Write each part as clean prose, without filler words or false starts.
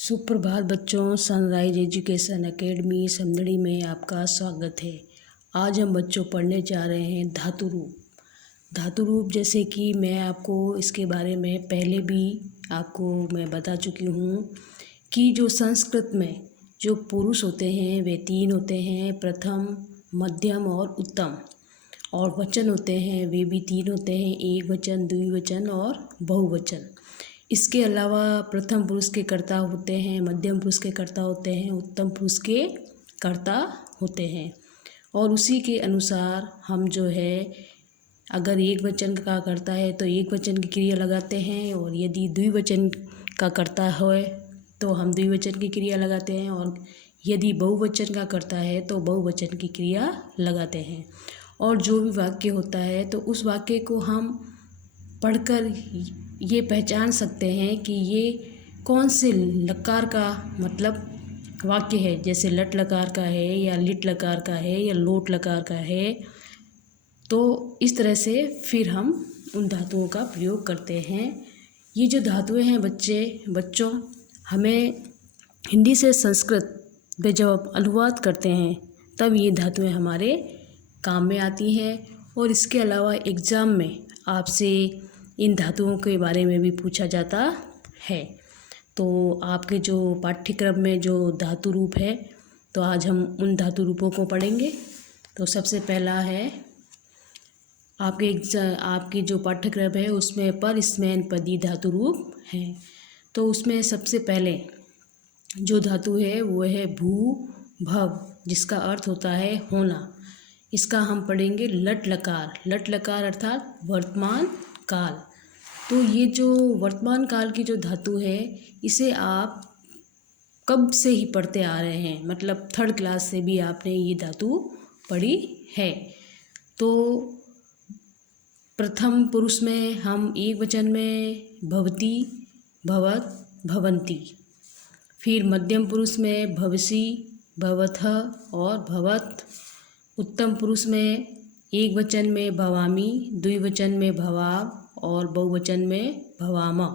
सुप्रभात बच्चों, sunrise education academy Samdari में आपका स्वागत है। आज हम बच्चों पढ़ने जा रहे हैं धातु रूप। धातु रूप जैसे कि मैं आपको इसके बारे में पहले भी आपको मैं बता चुकी हूँ कि जो संस्कृत में जो पुरुष होते हैं वे 3 होते हैं, प्रथम, मध्यम और उत्तम। और वचन होते हैं वे भी 3 होते हैं, एक वचन, द्विवचन और बहुवचन। इसके अलावा प्रथम पुरुष के कर्ता होते हैं, मध्यम पुरुष के कर्ता होते हैं, उत्तम पुरुष के कर्ता होते हैं। और उसी के अनुसार हम जो है अगर एक वचन का कर्ता है तो एक वचन की क्रिया लगाते हैं, और यदि द्विवचन का कर्ता है तो हम द्विवचन की क्रिया लगाते हैं, और यदि बहुवचन का कर्ता है तो बहुवचन की क्रिया लगाते हैं। और जो भी वाक्य होता है तो उस वाक्य को हम पढ़कर ये पहचान सकते हैं कि ये कौन से लकार का मतलब वाक्य है, जैसे लट लकार का है या लिट लकार का है या लोट लकार का है। तो इस तरह से फिर हम उन धातुओं का प्रयोग करते हैं। ये जो धातुएं हैं बच्चों हमें हिंदी से संस्कृत में जब अनुवाद करते हैं तब ये धातुएं हमारे काम में आती हैं। और इसके अलावा एग्ज़ाम में आपसे इन धातुओं के बारे में भी पूछा जाता है। तो आपके जो पाठ्यक्रम में जो धातु रूप है तो आज हम उन धातु रूपों को पढ़ेंगे। तो सबसे पहला है आपके जो पाठ्यक्रम है उसमें पर, स्मैन, पदी धातु रूप हैं। तो उसमें सबसे पहले जो धातु है वो है भू भव, जिसका अर्थ होता है होना। इसका हम पढ़ेंगे लट लकार। लट लकार अर्थात वर्तमान काल। तो ये जो वर्तमान काल की जो धातु है इसे आप कब से ही पढ़ते आ रहे हैं, मतलब 3rd क्लास से भी आपने ये धातु पढ़ी है। तो प्रथम पुरुष में हम एक वचन में भवती, भवत, भवंती। फिर मध्यम पुरुष में भवसी, भवतः और भवत। उत्तम पुरुष में एक वचन में भवामी, द्विवचन में भवाव और बहुवचन में भवामा।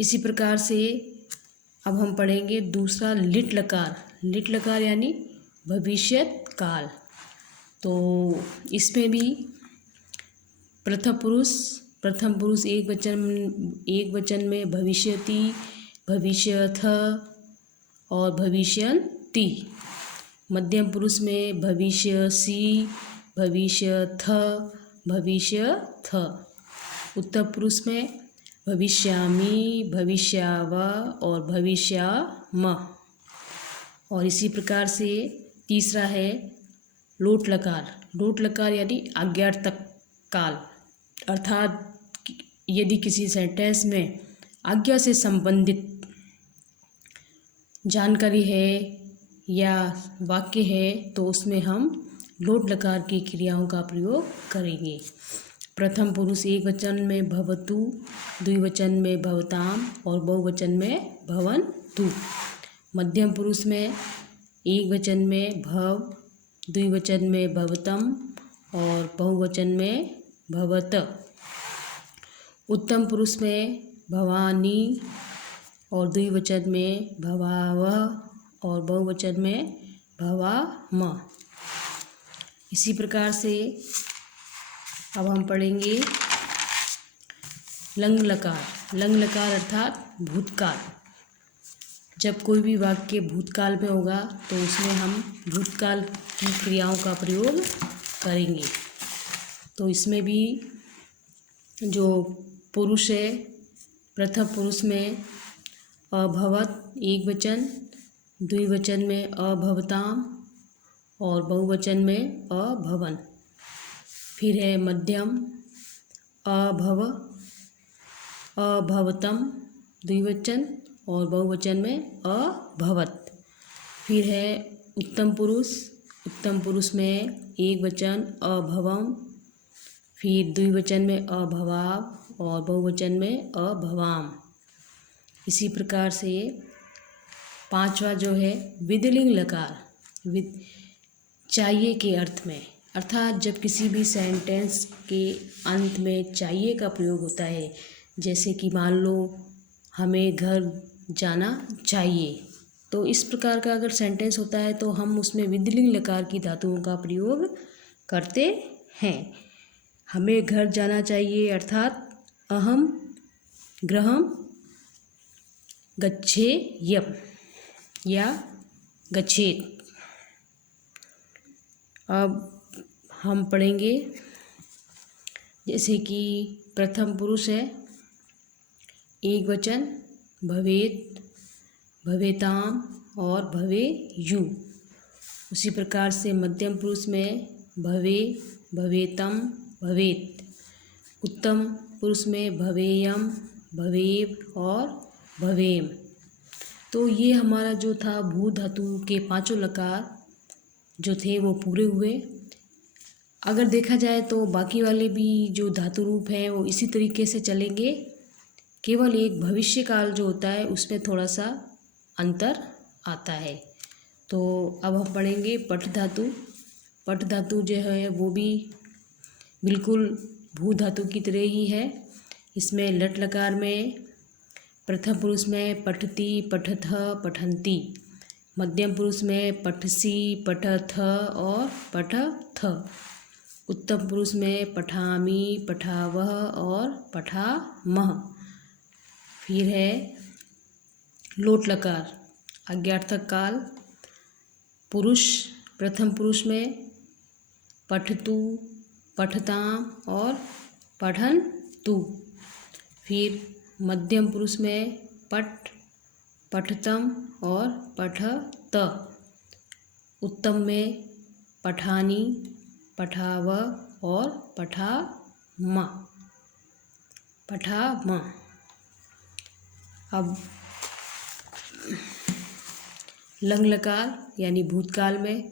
इसी प्रकार से अब हम पढ़ेंगे दूसरा लिट लकार। लिट लकार यानी भविष्यत काल। तो इसमें भी प्रथम पुरुष एक वचन में भविष्यति, भविष्यथ और भविष्यन्ति। मध्यम पुरुष में भविष्यसि, भविष्यथ, भविष्यथ। उत्तम पुरुष में भविष्यामि, भविष्याव और भविष्याम। और इसी प्रकार से तीसरा है लोट लकार। लोट लकार यानी आज्ञार्थक काल, अर्थात यदि किसी सेंटेंस में आज्ञा से संबंधित जानकारी है या वाक्य है तो उसमें हम लोट लकार की क्रियाओं का प्रयोग करेंगे। प्रथम पुरुष एक वचन में भवतु, द्विवचन में भवताम और बहुवचन में भवन्तु। मध्यम पुरुष में एक वचन में भव, द्विवचन में भवतम और बहुवचन में भवत। उत्तम पुरुष में भवानी और द्विवचन में भवावह और बहुवचन में भवाम। इसी प्रकार से अब हम पढ़ेंगे लंग लकार। लंग लकार अर्थात भूतकाल। जब कोई भी वाक्य भूतकाल में होगा तो उसमें हम भूतकाल की क्रियाओं का प्रयोग करेंगे। तो इसमें भी जो पुरुष है प्रथम पुरुष में अभवत एक वचन, द्विवचन में अभवताम और बहुवचन में अभवन। फिर है मध्यम अभव, अभवतम द्विवचन और बहुवचन में अभवत। फिर है उत्तम पुरुष में एक वचन अभवम, फिर द्विवचन में अभवाव और बहुवचन में अभवाम। इसी प्रकार से पांचवा जो है विधिलिंग लकार। चाहिए के अर्थ में, अर्थात जब किसी भी सेंटेंस के अंत में चाहिए का प्रयोग होता है, जैसे कि मान लो हमें घर जाना चाहिए। तो इस प्रकार का अगर सेंटेंस होता है तो हम उसमें विधिलिंग लकार की धातुओं का प्रयोग करते हैं। हमें घर जाना चाहिए अर्थात अहम गृहम गच्छेयम या गच्छेत। अब हम पढ़ेंगे जैसे कि प्रथम पुरुष है एक वचन भवेत, भवेताम और भवेयु। उसी प्रकार से मध्यम पुरुष में भवे, भवेतम, भवेत। उत्तम पुरुष में भवेयम, भवेव और भवेम। तो ये हमारा जो था भू धातु के पांचों लकार जो थे वो पूरे हुए। अगर देखा जाए तो बाकी वाले भी जो धातु रूप हैं वो इसी तरीके से चलेंगे, केवल एक भविष्य काल जो होता है उसमें थोड़ा सा अंतर आता है। तो अब हम पढ़ेंगे पठ धातु। पठ धातु जो है वो भी बिल्कुल भू धातु की तरह ही है। इसमें लट लकार में प्रथम पुरुष में पठती, पठथ, पठन्ति। मध्यम पुरुष में पठसी, पठथ और पठथ। उत्तम पुरुष में पठामी, पठावह और पठामह। फिर है लोट लकार आज्ञार्थक काल। पुरुष प्रथम पुरुष में पठतु, पठताम और पठन्तु। फिर मध्यम पुरुष में पठ, पठतम और पठत। उत्तम में पठानी, पठाव और पठाम, पठाम। अब लंग लकार यानी भूतकाल में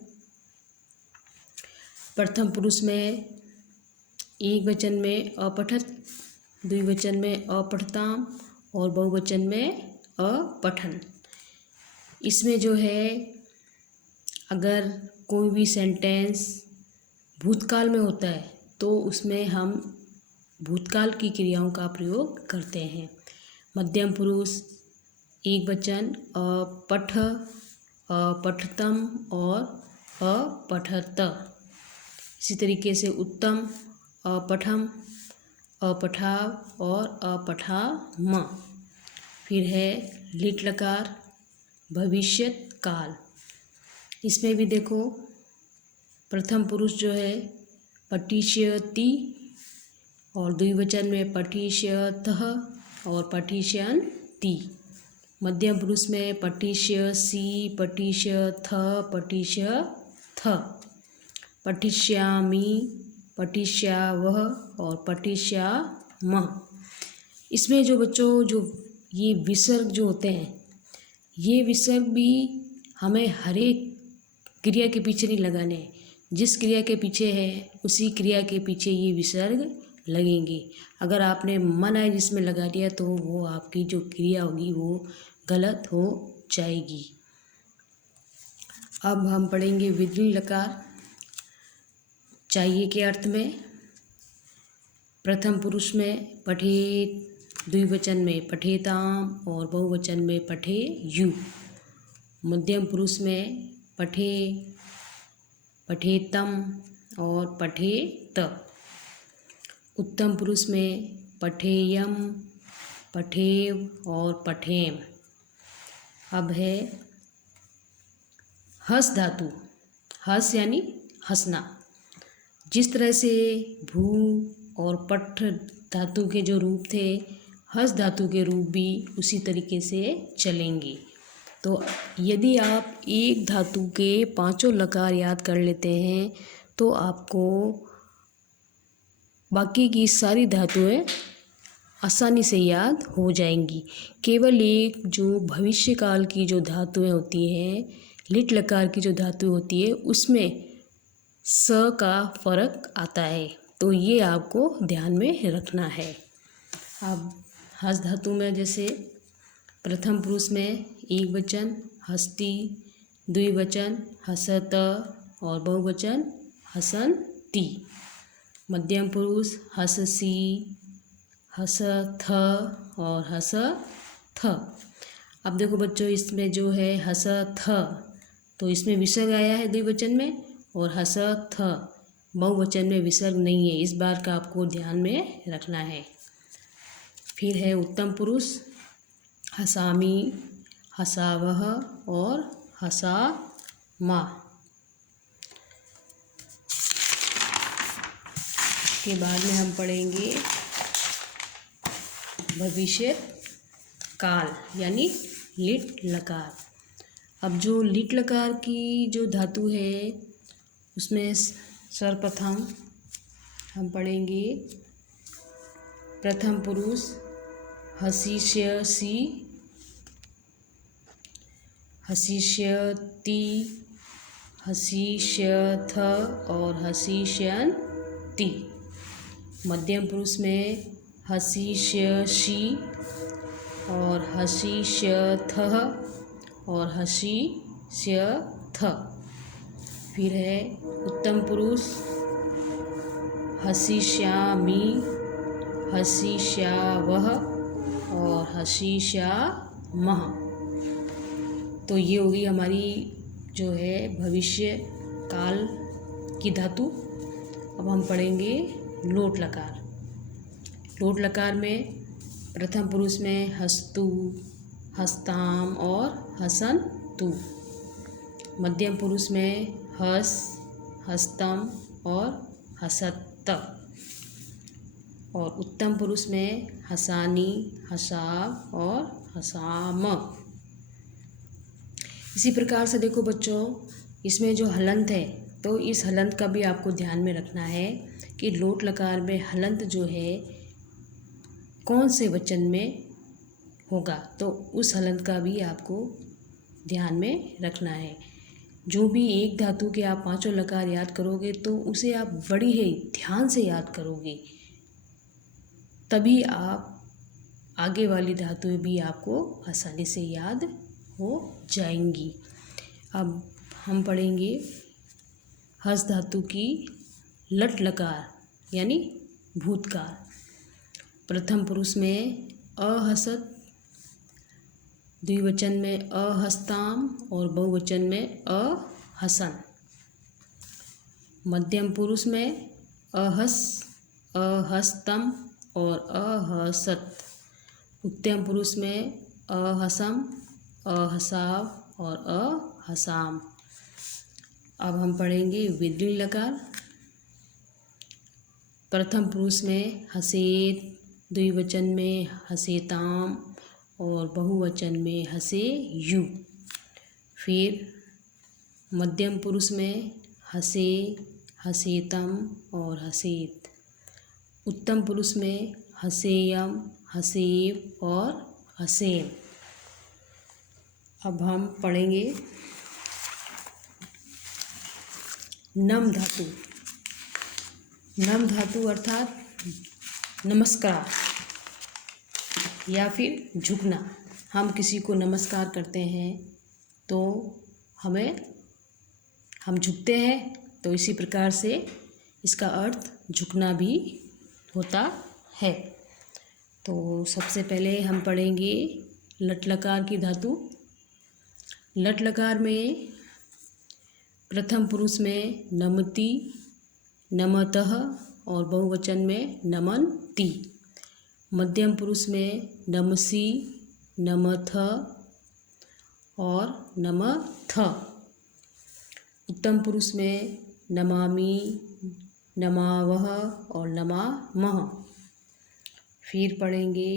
प्रथम पुरुष में एक वचन में अपठत, द्विवचन में अपठताम और बहुवचन में अपठन। इसमें जो है अगर कोई भी सेंटेंस भूतकाल में होता है तो उसमें हम भूतकाल की क्रियाओं का प्रयोग करते हैं। मध्यम पुरुष एक वचन अपठ, अपठतम और अपठत। इसी तरीके से उत्तम अपठम, अपठाव और अपठाम। फिर है लिट लकार भविष्यत काल। इसमें भी देखो प्रथम पुरुष जो है पठिष्यति और द्विवचन में पठिष्यतः और पठिष्यन्ति। मध्यम पुरुष में पठिष्यसि, पठिष्यथ, पठिष्यथ। पठिष्यामि, पठिष्यावः और पठिष्यामः। इसमें जो बच्चों जो ये विसर्ग जो होते हैं ये विसर्ग भी हमें हर एक क्रिया के पीछे नहीं लगाने हैं। जिस क्रिया के पीछे है उसी क्रिया के पीछे ये विसर्ग लगेंगे। अगर आपने मन आए जिसमें लगा दिया तो वो आपकी जो क्रिया होगी वो गलत हो जाएगी। अब हम पढ़ेंगे विधिलिंग लकार चाहिए के अर्थ में। प्रथम पुरुष में पठेत, द्विवचन में पठेताम और बहुवचन में पठेयु। मध्यम पुरुष में पठे, पठेतम और पठेत। उत्तम पुरुष में पठेयम, पठेव और पठेम। अब है हस धातु। हस यानी हंसना। जिस तरह से भू और पठ धातु के जो रूप थे हस धातु के रूप भी उसी तरीके से चलेंगे। तो यदि आप एक धातु के पांचों लकार याद कर लेते हैं तो आपको बाकी की सारी धातुएं आसानी से याद हो जाएंगी। केवल एक जो भविष्य काल की जो धातुएं होती हैं, लिट लकार की जो धातु होती है उसमें स का फर्क आता है, तो ये आपको ध्यान में रखना है। अब हस धातु में जैसे प्रथम पुरुष में एक वचन हस्ती, द्विवचन हसत और बहुवचन हसन्ति। मध्यम पुरुष हससी, हसथ और हसथ। अब देखो बच्चों, इसमें जो है हस थ, तो इसमें विसर्ग आया है द्विवचन में, और हस थ बहुवचन में विसर्ग नहीं है। इस बार का आपको ध्यान में रखना है। फिर है उत्तम पुरुष, हसामी, हसावह और हसामा। के बाद में हम पढ़ेंगे भविष्य काल यानी लिट लकार। अब जो लिट लकार की जो धातु है उसमें सर्वप्रथम हम पढ़ेंगे प्रथम पुरुष हसीष्यसि, हसीष्यति, हसीष्यथ और हसीष्यन्ति। मध्यम पुरुष में हसीष्यसि और हसीष्यथः और हसीष्यथ। फिर है उत्तम पुरुष हसीष्यामि, हसीष्यावः और हसीष्यामः। तो ये होगी हमारी जो है भविष्य काल की धातु। अब हम पढ़ेंगे लोट लकार। लोट लकार में प्रथम पुरुष में हस्तु, हस्ताम और हसन्तु। मध्यम पुरुष में हस, हस्तम और हसत्त। और उत्तम पुरुष में हसानी, हसाव और हसाम। इसी प्रकार से देखो बच्चों, इसमें जो हलंत है तो इस हलंत का भी आपको ध्यान में रखना है कि लोट लकार में हलंत जो है कौन से वचन में होगा, तो उस हलंत का भी आपको ध्यान में रखना है। जो भी एक धातु के आप पांचों लकार याद करोगे तो उसे आप बड़ी ही ध्यान से याद करोगे, तभी आप आगे वाली धातुएं भी आपको आसानी से याद हो जाएंगी। अब हम पढ़ेंगे हस धातु की लट लकार यानी भूतकाल। प्रथम पुरुष में अहसत, द्विवचन में अहस्ताम और बहुवचन में अहसन। मध्यम पुरुष में अहस, अहस्तम और अहसत। उत्तम पुरुष में अहसम, अहसाव और अहसाम। अब हम पढ़ेंगे विद्लिन लकार। प्रथम पुरुष में हसेत, द्विवचन में हसेताम और बहुवचन में हसेयु। फिर मध्यम पुरुष में हसे, हसेतम और हसेत। उत्तम पुरुष में हसेयम, हसेव और हसेम। अब हम पढ़ेंगे नम धातु। नम धातु अर्थात नमस्कार या फिर झुकना। हम किसी को नमस्कार करते हैं तो हम झुकते हैं, तो इसी प्रकार से इसका अर्थ झुकना भी होता है। तो सबसे पहले हम पढ़ेंगे लट लकार की धातु। लट लकार में प्रथम पुरुष में नमति, नमतः और बहुवचन में नमन्ति। मध्यम पुरुष में नमसि, नमथ और नमथ। उत्तम पुरुष में नमामि, नमावह और नमामः। फिर पढ़ेंगे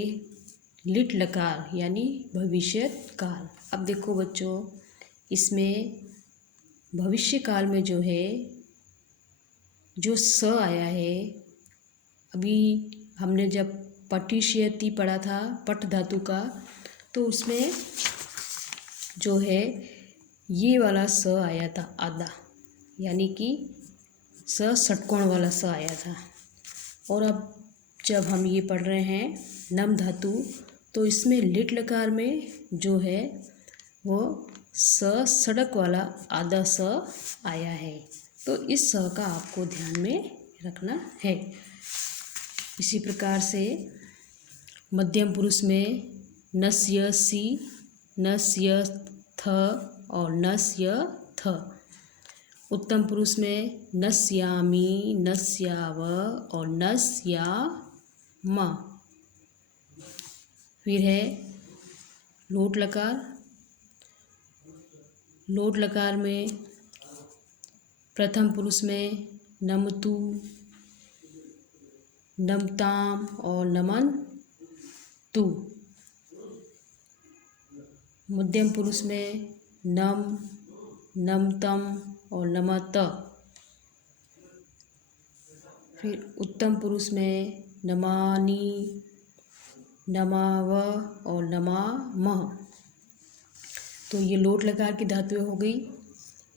लिट लकार यानी भविष्य काल। अब देखो बच्चों, इसमें भविष्य काल में जो है जो स आया है, अभी हमने जब पटिष्यति पढ़ा था पट धातु का, तो उसमें जो है ये वाला स आया था आधा, यानी कि स षटकोण वाला स आया था। और अब जब हम ये पढ़ रहे हैं नम धातु, तो इसमें लिट लकार में जो है वो स सड़क वाला आधा स आया है, तो इस स का आपको ध्यान में रखना है। इसी प्रकार से मध्यम पुरुष में नस्यसि, नस्य थ और नस्य थ। उत्तम पुरुष में नस्यामि, नस्याव और नस्याम। फिर है लोट लकार। लोट लकार में प्रथम पुरुष में नमतु, नमताम और नमन तु। मध्यम पुरुष में नम, नमतम और नमत। फिर उत्तम पुरुष में नमानि, नमाव और नमामः। तो ये लोट लकार की धातुएं हो गई।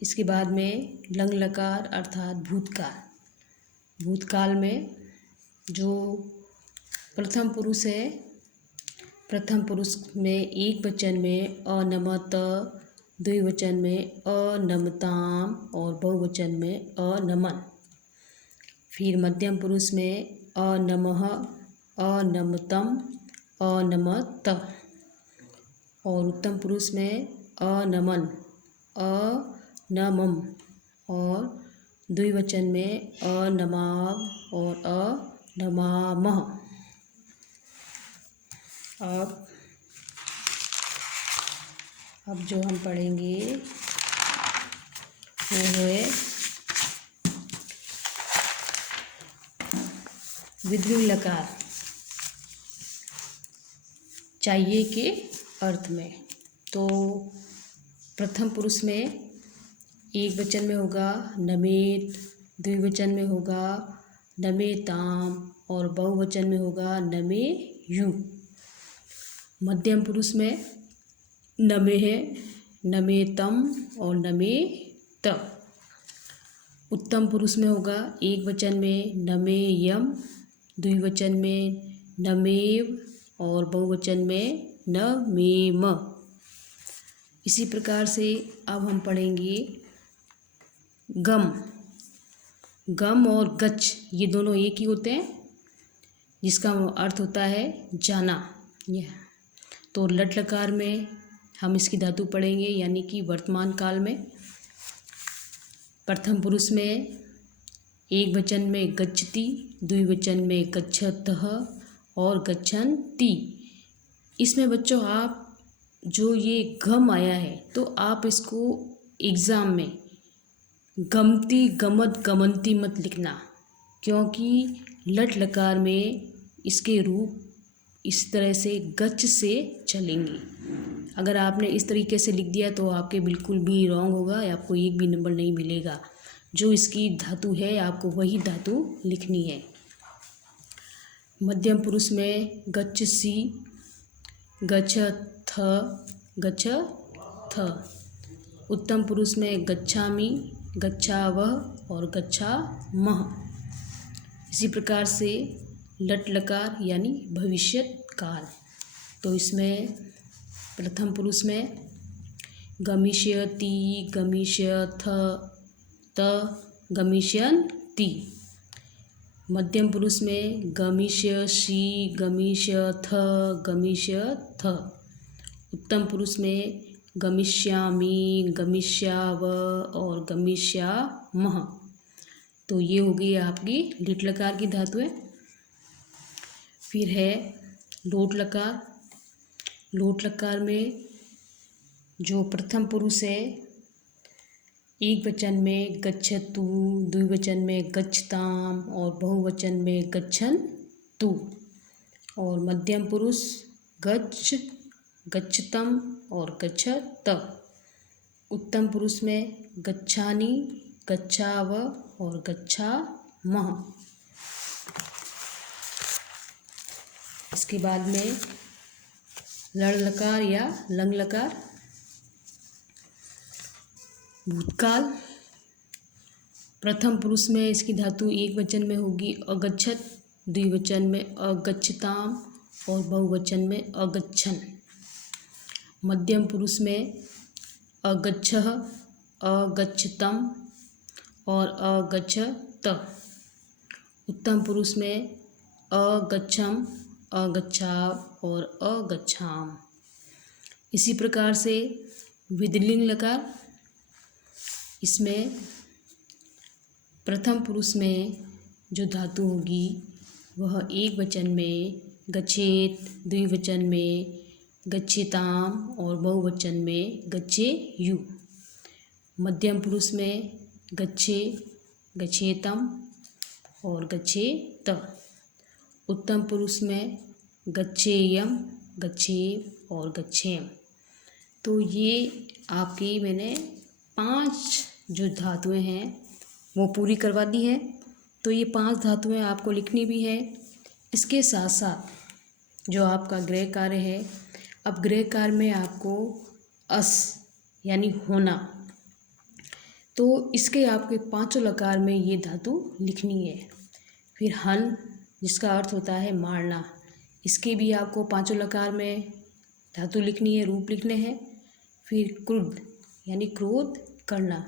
इसके बाद में लंग लकार अर्थात भूतकाल। भूतकाल में जो प्रथम पुरुष है, प्रथम पुरुष में एक वचन में अनमत, द्विवचन में अनमताम और बहुवचन में अनमन। फिर मध्यम पुरुष में अनमः, अनमतम, अनमत। और उत्तम पुरुष में अनमन, अनमम और द्विवचन में अनमाव और अनमामः। अब जो हम पढ़ेंगे वो है विद्रुम लकार। चाहिए के अर्थ में। तो प्रथम पुरुष में एक वचन में होगा नमेत, द्विवचन में होगा नमेताम और बहुवचन में होगा नमेयु। मध्यम पुरुष में नमे है, नमेतम और नमेत। उत्तम पुरुष में होगा एक वचन में नमेयम, द्विवचन में नमेव और बहुवचन में नमेम। इसी प्रकार से अब हम पढ़ेंगे गम। गम और गच्छ ये दोनों एक ही होते हैं, जिसका अर्थ होता है जाना। यह तो लट लकार में हम इसकी धातु पढ़ेंगे, यानी कि वर्तमान काल में। प्रथम पुरुष में एक वचन में गच्छति, द्विवचन में गच्छतः और गच्छन्ति। इसमें बच्चों आप जो ये गम आया है तो आप इसको एग्ज़ाम में गमती, गमत, गमनती मत लिखना, क्योंकि लट लकार में इसके रूप इस तरह से गच्छ से चलेंगे। अगर आपने इस तरीके से लिख दिया तो आपके बिल्कुल भी रॉन्ग होगा, आपको एक भी नंबर नहीं मिलेगा। जो इसकी धातु है आपको वही धातु लिखनी है। मध्यम पुरुष में गच्छसि, गच्छथ, गच्छथ। उत्तम पुरुष में गच्छामि, गच्छावः और गच्छामः। इसी प्रकार से लट लकार यानी भविष्यत काल। तो इसमें प्रथम पुरुष में गमिष्यति, गमिष्यथ, त, गमिष्यन्ति। मध्यम पुरुष में गमिष्यसि, गमिष्यथ, गमिष्यथ। उत्तम पुरुष में गमिष्यामि, गमिष्याव और गमिष्यामः। तो ये हो गई आपकी लिट लकार की धातुएं। फिर है लोट लकार। लोट लकार में जो प्रथम पुरुष है एक वचन में गच्छतु, द्विवचन में गच्छताम और बहुवचन में गच्छन्तु। और मध्यम पुरुष गच्छ, गच्छतम और गच्छत। उत्तम पुरुष में गच्छानि, गच्छाव और गच्छामः। इसके बाद में लड़ लकार या लंग लकार। भूतकाल। प्रथम पुरुष में इसकी धातु एक वचन में होगी अगच्छत, द्विवचन में अगच्छताम और बहुवचन में अगच्छन। मध्यम पुरुष में अगच्छः, अगच्छतम और अगच्छत। उत्तम पुरुष में अगच्छम, अगच्छाव और अगच्छाम। इसी प्रकार से विधिलिंग लकार, इसमें प्रथम पुरुष में जो धातु होगी वह एक वचन में गच्छेत, द्विवचन में गच्छेताम और बहुवचन में गच्छेयु। मध्यम पुरुष में गच्छे, गच्छेतम और गच्छेत। उत्तम पुरुष में गच्छेयम, गच्छेव और गच्छेम। तो ये आपकी मैंने 5 जो धातुएं हैं वो पूरी करवा दी है। तो ये 5 धातुएं आपको लिखनी भी है। इसके साथ साथ जो आपका गृह कार्य है, अब गृह कार्य में आपको अस यानी होना, तो इसके आपके 5 लकार में ये धातु लिखनी है। फिर हन, जिसका अर्थ होता है मारना, इसके भी आपको 5 लकार में धातु लिखनी है, रूप लिखने हैं। फिर क्रुद्ध यानी क्रोध करना,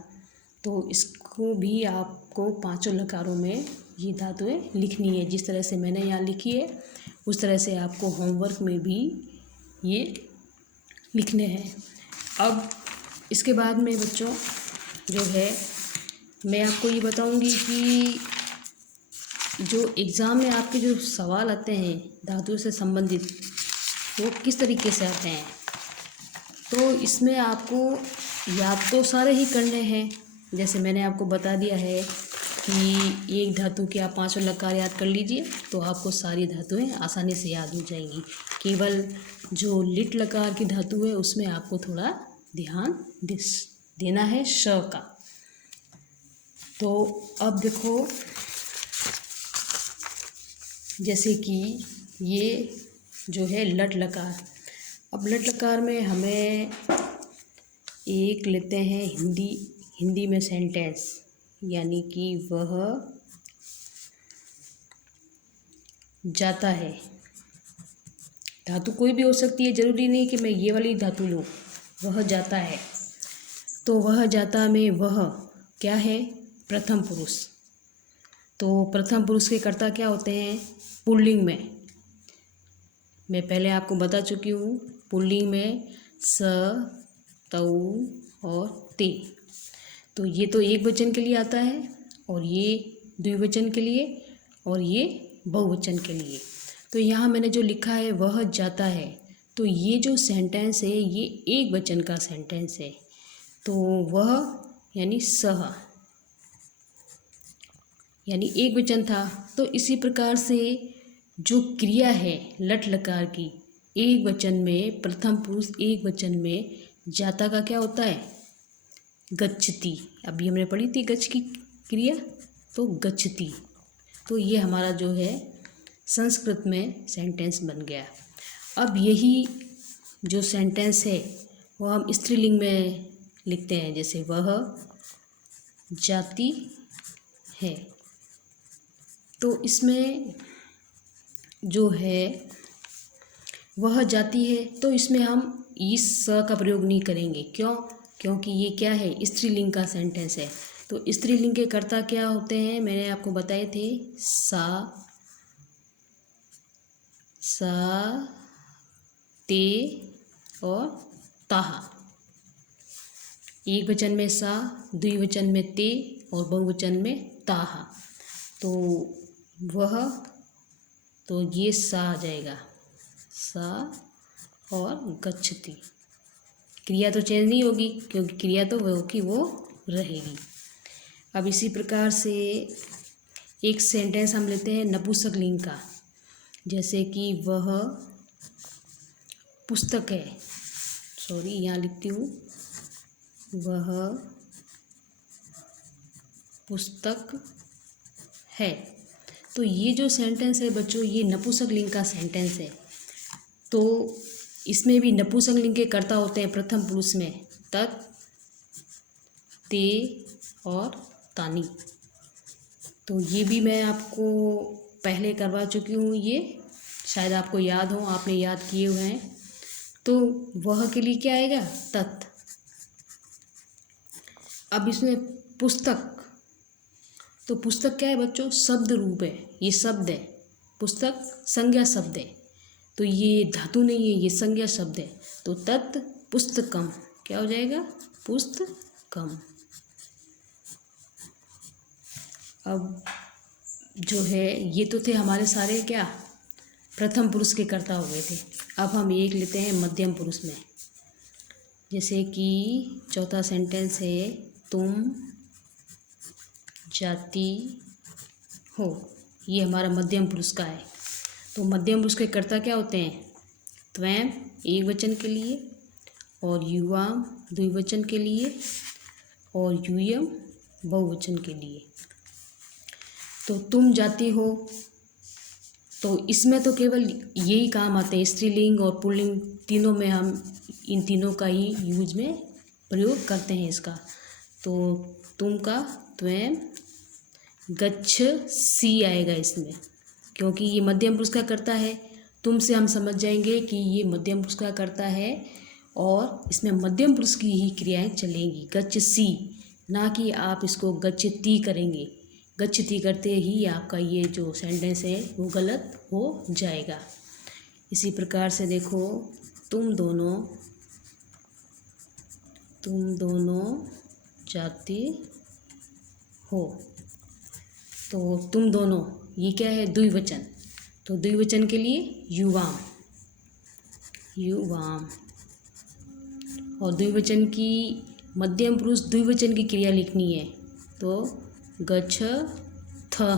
तो इसको भी आपको 5 लकारों में ये धातुएं लिखनी है। जिस तरह से मैंने यहाँ लिखी है उस तरह से आपको होमवर्क में भी ये लिखने हैं। अब इसके बाद में बच्चों जो है मैं आपको ये बताऊंगी कि जो एग्ज़ाम में आपके जो सवाल आते हैं धातुओं से संबंधित वो किस तरीके से आते हैं। तो इसमें आपको याद तो सारे ही करने हैं, जैसे मैंने आपको बता दिया है कि एक धातु के आप 5 लकार याद कर लीजिए तो आपको सारी धातुएं आसानी से याद हो जाएंगी। केवल जो लिट लकार की धातु है उसमें आपको थोड़ा ध्यान देना है श का। तो अब देखो, जैसे कि ये जो है लट लकार, अब लट लकार में हमें एक लेते हैं हिंदी में सेंटेंस, यानी कि वह जाता है। धातु कोई भी हो सकती है, ज़रूरी नहीं कि मैं ये वाली धातु लूँ। वह जाता है, तो वह जाता में वह क्या है, प्रथम पुरुष। तो प्रथम पुरुष के कर्ता क्या होते हैं पुल्लिंग में, मैं पहले आपको बता चुकी हूँ। पुल्लिंग में स, तऊ और ते। तो ये तो एक वचन के लिए आता है और ये द्विवचन के लिए और ये बहुवचन के लिए। तो यहाँ मैंने जो लिखा है वह जाता है, तो ये जो सेंटेंस है ये एक वचन का सेंटेंस है। तो वह यानी सह यानी एक वचन था। तो इसी प्रकार से जो क्रिया है लट लकार की, एक वचन में प्रथम पुरुष एक वचन में जाता का क्या होता है गच्छति। अभी हमने पढ़ी थी गच्छ की क्रिया, तो गच्छति। तो ये हमारा जो है संस्कृत में सेंटेंस बन गया। अब यही जो सेंटेंस है वो हम स्त्रीलिंग में लिखते हैं, जैसे वह जाती है। तो इसमें जो है वह जाती है, तो इसमें हम इस स का प्रयोग नहीं करेंगे। क्यों? क्योंकि ये क्या है स्त्रीलिंग का सेंटेंस है। तो स्त्रीलिंग के कर्ता क्या होते हैं मैंने आपको बताए थे, सा, ते और ताहा। एक वचन में सा, द्विवचन में ते और बहुवचन में ताहा। तो वह, तो ये सा आ जाएगा, सा और गच्छति। क्रिया तो चेंज नहीं होगी क्योंकि क्रिया तो वो की वो रहेगी। अब इसी प्रकार से एक सेंटेंस हम लेते हैं नपुंसकलिंग का, जैसे कि वह पुस्तक है, सॉरी यहाँ लिखती हूँ, वह पुस्तक है। तो ये जो सेंटेंस है बच्चों ये नपुंसकलिंग का सेंटेंस है। तो इसमें भी नपुंसकलिंग के कर्ता होते हैं प्रथम पुरुष में तत्, ते और तानी। तो ये भी मैं आपको पहले करवा चुकी हूँ, ये शायद आपको याद हो, आपने याद किए हुए हैं। तो वह के लिए क्या आएगा तत्। अब इसमें पुस्तक, तो पुस्तक क्या है बच्चों शब्द रूप है, ये शब्द है, पुस्तक संज्ञा शब्द है। तो ये धातु नहीं है, ये संज्ञा शब्द है। तो तत् पुस्तकम क्या हो जाएगा? पुस्तकम। अब जो है ये तो थे हमारे सारे क्या प्रथम पुरुष के कर्ता हुए थे। अब हम एक लेते हैं मध्यम पुरुष में। जैसे कि चौथा सेंटेंस है, तुम जाती हो, ये हमारा मध्यम पुरुष का है। तो मध्यम पुरुष के कर्ता क्या होते हैं? त्वं एक वचन के लिए, और युवाम द्विवचन के लिए, और यूयम बहुवचन के लिए। तो तुम जाती हो, तो इसमें तो केवल यही काम आते हैं, स्त्रीलिंग और पुल्लिंग तीनों में हम इन तीनों का ही यूज में प्रयोग करते हैं इसका। तो तुम का त्वं गच्छसि आएगा इसमें, क्योंकि ये मध्यम पुरुष का कर्ता है। तुम से हम समझ जाएंगे कि ये मध्यम पुरुष का कर्ता है और इसमें मध्यम पुरुष की ही क्रियाएं चलेंगी, गच्छसि, ना कि आप इसको गच्छति करेंगे। गच्छति करते ही आपका ये जो सेंटेंस है वो गलत हो जाएगा। इसी प्रकार से देखो, तुम दोनों जाते हो, तो तुम दोनों ये क्या है? द्विवचन। तो द्विवचन के लिए युवाम, और द्विवचन की मध्यम पुरुष द्विवचन की क्रिया लिखनी है, तो गच्छथः।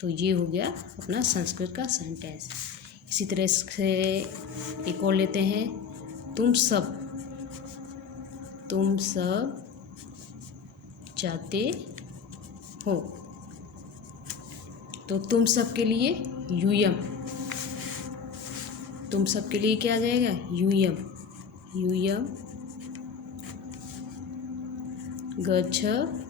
तो ये हो गया अपना संस्कृत का सेंटेंस। इसी तरह से एक और लेते हैं, तुम सब जाते हो, तो तुम सब के लिए यूयम, तुम सब के लिए क्या आ जाएगा? यूयम गच्छथ।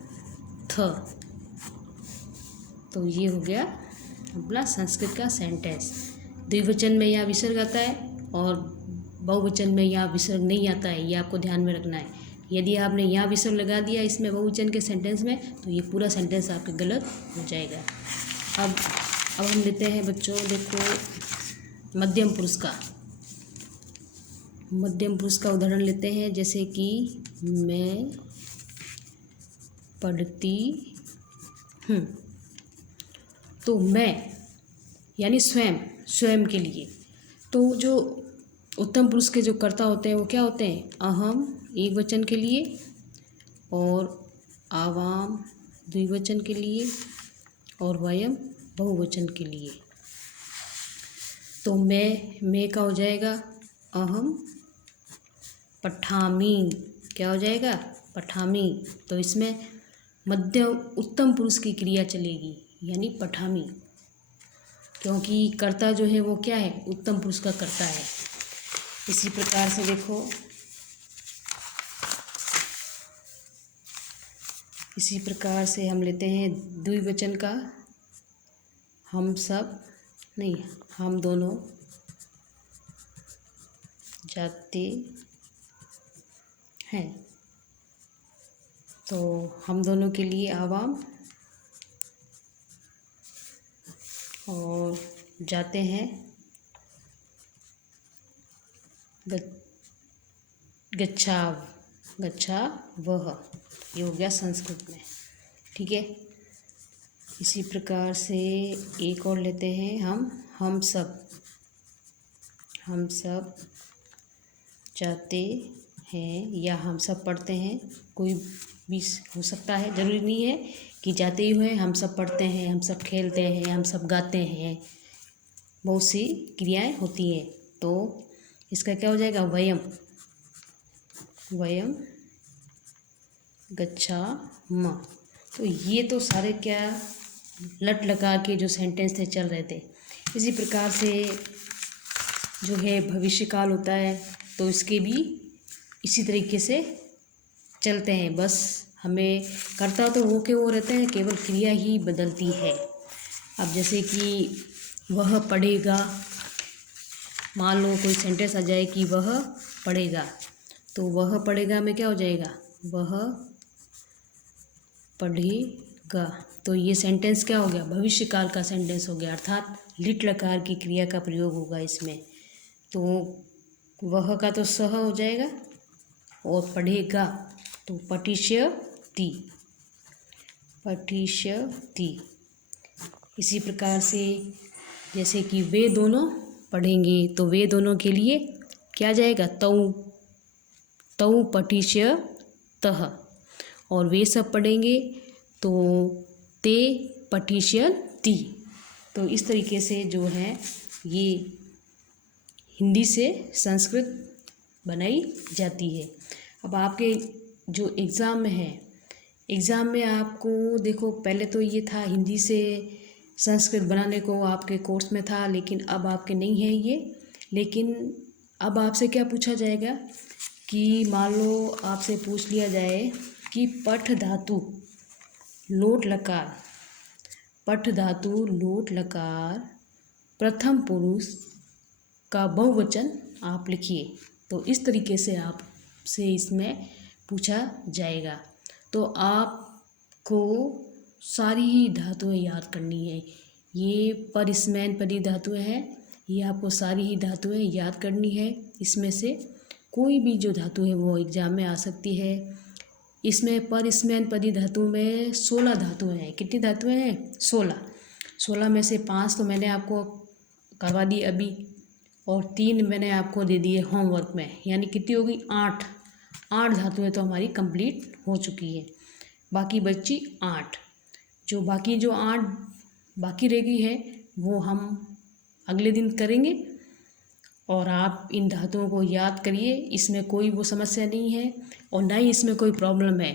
तो ये हो गया अपना संस्कृत का सेंटेंस। द्विवचन में यहाँ विसर्ग आता है और बहुवचन में यहाँ विसर्ग नहीं आता है, ये आपको ध्यान में रखना है। यदि आपने यहाँ विसर्ग लगा दिया इसमें बहुवचन के सेंटेंस में, तो ये पूरा सेंटेंस आपके गलत हो जाएगा। अब हम लेते हैं बच्चों, देखो मध्यम पुरुष का उदाहरण लेते हैं। जैसे कि मैं पढ़ती हूँ, तो मैं यानी स्वयं के लिए। तो जो उत्तम पुरुष के जो कर्ता होते हैं वो क्या होते हैं? अहम एक वचन के लिए, और आवाम द्विवचन के लिए, और वयम बहुवचन के लिए। तो मैं का हो जाएगा अहम पठामी, क्या हो जाएगा? पठामी। तो इसमें उत्तम पुरुष की क्रिया चलेगी, यानी पठामी, क्योंकि कर्ता जो है वो क्या है? उत्तम पुरुष का कर्ता है। इसी प्रकार से देखो, इसी प्रकार से हम लेते हैं द्विवचन का, हम दोनों जाते हैं। तो हम दोनों के लिए आवाम, और जाते हैं गच्छावः। ये हो गया संस्कृत में, ठीक है। इसी प्रकार से एक और लेते हैं हम सब जाते हैं, या हम सब पढ़ते हैं, कोई भी हो सकता है, ज़रूरी नहीं है कि जाते ही हुए। हम सब पढ़ते हैं, हम सब खेलते हैं, हम सब गाते हैं, बहुत सी क्रियाएं होती हैं। तो इसका क्या हो जाएगा? वयम गच्छाम। तो ये तो सारे क्या लट लगा के जो सेंटेंस थे चल रहे थे। इसी प्रकार से जो है भविष्य काल होता है, तो इसके भी इसी तरीके से चलते हैं। बस हमें कर्ता तो वो के वो रहते हैं, केवल क्रिया ही बदलती है। अब जैसे कि वह पढ़ेगा, मान लो कोई सेंटेंस आ जाए कि वह पढ़ेगा, तो वह पढ़ेगा में क्या हो जाएगा? वह पढ़ेगा। तो ये सेंटेंस क्या हो गया? भविष्य काल का सेंटेंस हो गया, अर्थात लिट लकार की क्रिया का प्रयोग होगा इसमें। तो वह का तो सह हो जाएगा और पढ़ेगा तो पठिष्यति, पठिष्यति। इसी प्रकार से जैसे कि वे दोनों पढ़ेंगे तो वे दोनों के लिए क्या जाएगा, तौ, तौ पठिष्यतः। और वे सब पढ़ेंगे तो ते पठिष्यन्ति। तो इस तरीके से जो है ये हिंदी से संस्कृत बनाई जाती है। अब आपके जो एग्ज़ाम में है, एग्ज़ाम में आपको देखो पहले तो ये था हिंदी से संस्कृत बनाने को आपके कोर्स में था, लेकिन अब आपके नहीं है ये। लेकिन अब आपसे क्या पूछा जाएगा कि मान लो आपसे पूछ लिया जाए कि पठ धातु लोट लकार, पठ धातु लोट लकार प्रथम पुरुष का बहुवचन आप लिखिए। तो इस तरीके से आपसे इसमें पूछा जाएगा। तो आपको सारी ही धातुएं याद करनी है। ये परिस्मैन पदी धातुएं हैं, ये आपको सारी ही धातुएं याद करनी है। इसमें से कोई भी जो धातु है वो एग्ज़ाम में आ सकती है। इसमें परिस्मैन पदी धातु में 16 धातुएं हैं। कितनी धातुएं हैं? 16 में से 5 तो मैंने आपको करवा दी अभी, और 3 मैंने आपको दे दिए होमवर्क में, यानी कितनी होगी? 8 धातुएं तो हमारी कंप्लीट हो चुकी है। बाकी बची 8। जो 8 बाकी रह गई है वो हम अगले दिन करेंगे। और आप इन धातुओं को याद करिए, इसमें कोई वो समस्या नहीं है और ना ही इसमें कोई प्रॉब्लम है।